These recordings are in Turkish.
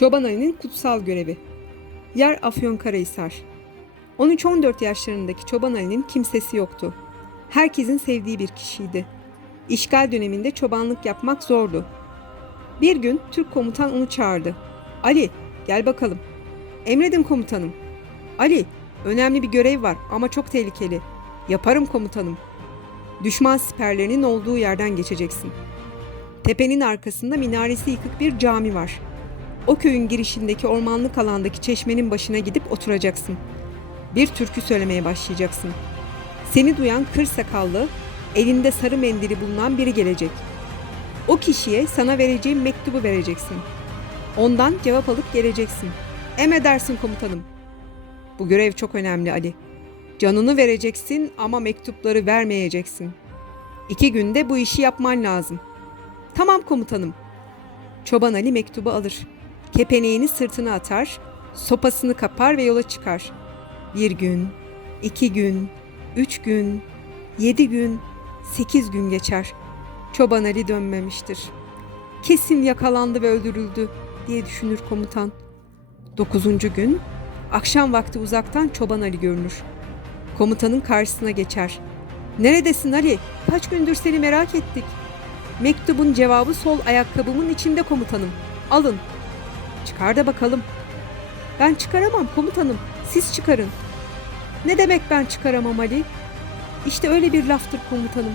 Çoban Ali'nin kutsal görevi. Yer Afyonkarahisar. 13-14 yaşlarındaki Çoban Ali'nin kimsesi yoktu. Herkesin sevdiği bir kişiydi. İşgal döneminde çobanlık yapmak zordu. Bir gün Türk komutan onu çağırdı. Ali, gel bakalım. Emredin komutanım. Ali, önemli bir görev var ama çok tehlikeli. Yaparım komutanım. Düşman siperlerinin olduğu yerden geçeceksin. Tepenin arkasında minaresi yıkık bir cami var. O köyün girişindeki ormanlık alandaki çeşmenin başına gidip oturacaksın. Bir türkü söylemeye başlayacaksın. Seni duyan kır sakallı, elinde sarı mendili bulunan biri gelecek. O kişiye sana vereceğim mektubu vereceksin. Ondan cevap alıp geleceksin. Emredersin komutanım. Bu görev çok önemli Ali. Canını vereceksin ama mektupları vermeyeceksin. İki günde bu işi yapman lazım. Tamam komutanım. Çoban Ali mektubu alır. Kepeneğini sırtına atar, sopasını kapar ve yola çıkar. Bir gün, iki gün, üç gün, yedi gün, sekiz gün geçer. Çoban Ali dönmemiştir. Kesin yakalandı ve öldürüldü diye düşünür komutan. Dokuzuncu gün, akşam vakti uzaktan Çoban Ali görünür. Komutanın karşısına geçer. Neredesin Ali? Kaç gündür seni merak ettik. Mektubun cevabı sol ayakkabımın içinde komutanım. Alın. Çıkar da bakalım. Ben çıkaramam komutanım. Siz çıkarın. Ne demek ben çıkaramam Ali? İşte öyle bir laftır komutanım.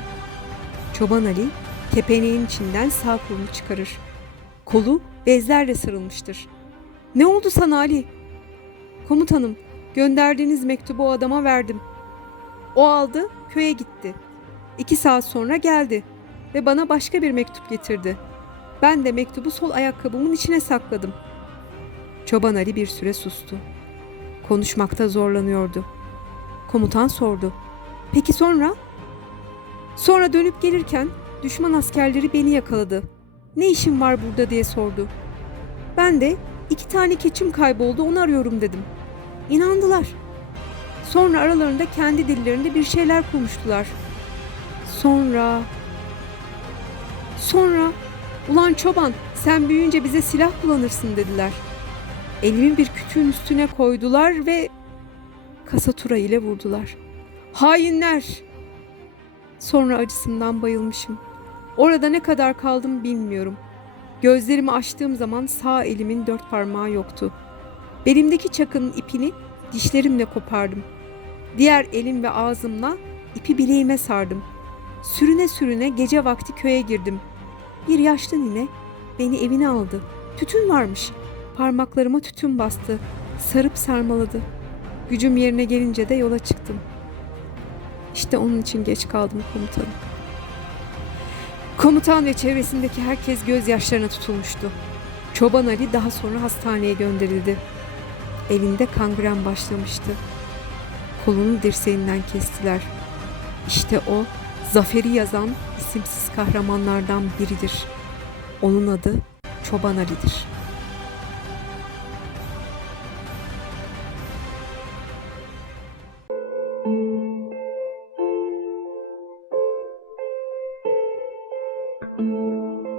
Çoban Ali kepeneğin içinden sağ kolunu çıkarır. Kolu bezlerle sarılmıştır. Ne oldu sana Ali? Komutanım, gönderdiğiniz mektubu o adama verdim. O aldı, köye gitti. İki saat sonra geldi ve bana başka bir mektup getirdi. Ben de mektubu sol ayakkabımın içine sakladım. Çoban Ali bir süre sustu. Konuşmakta zorlanıyordu. Komutan sordu. Peki sonra? Sonra dönüp gelirken düşman askerleri beni yakaladı. Ne işin var burada diye sordu. Ben de iki tane keçim kayboldu onu arıyorum dedim. İnandılar. Sonra aralarında kendi dillerinde bir şeyler konuştular. Sonra... Sonra... Ulan çoban sen büyüyünce bize silah kullanırsın dediler. Elimi bir kütüğün üstüne koydular ve kasatura ile vurdular. Hainler! Sonra acısından bayılmışım. Orada ne kadar kaldım bilmiyorum. Gözlerimi açtığım zaman sağ elimin dört parmağı yoktu. Belimdeki çakının ipini dişlerimle kopardım. Diğer elim ve ağzımla ipi bileğime sardım. Sürüne sürüne gece vakti köye girdim. Bir yaşlı nine beni evine aldı. Tütün varmış. Parmaklarıma tütün bastı. Sarıp sarmaladı. Gücüm yerine gelince de yola çıktım. İşte onun için geç kaldım komutanım. Komutan ve çevresindeki herkes gözyaşlarına tutulmuştu. Çoban Ali daha sonra hastaneye gönderildi. Elinde kangren başlamıştı. Kolunu dirseğinden kestiler. İşte o zaferi yazan isimsiz kahramanlardan biridir. Onun adı Çoban Ali'dir. Música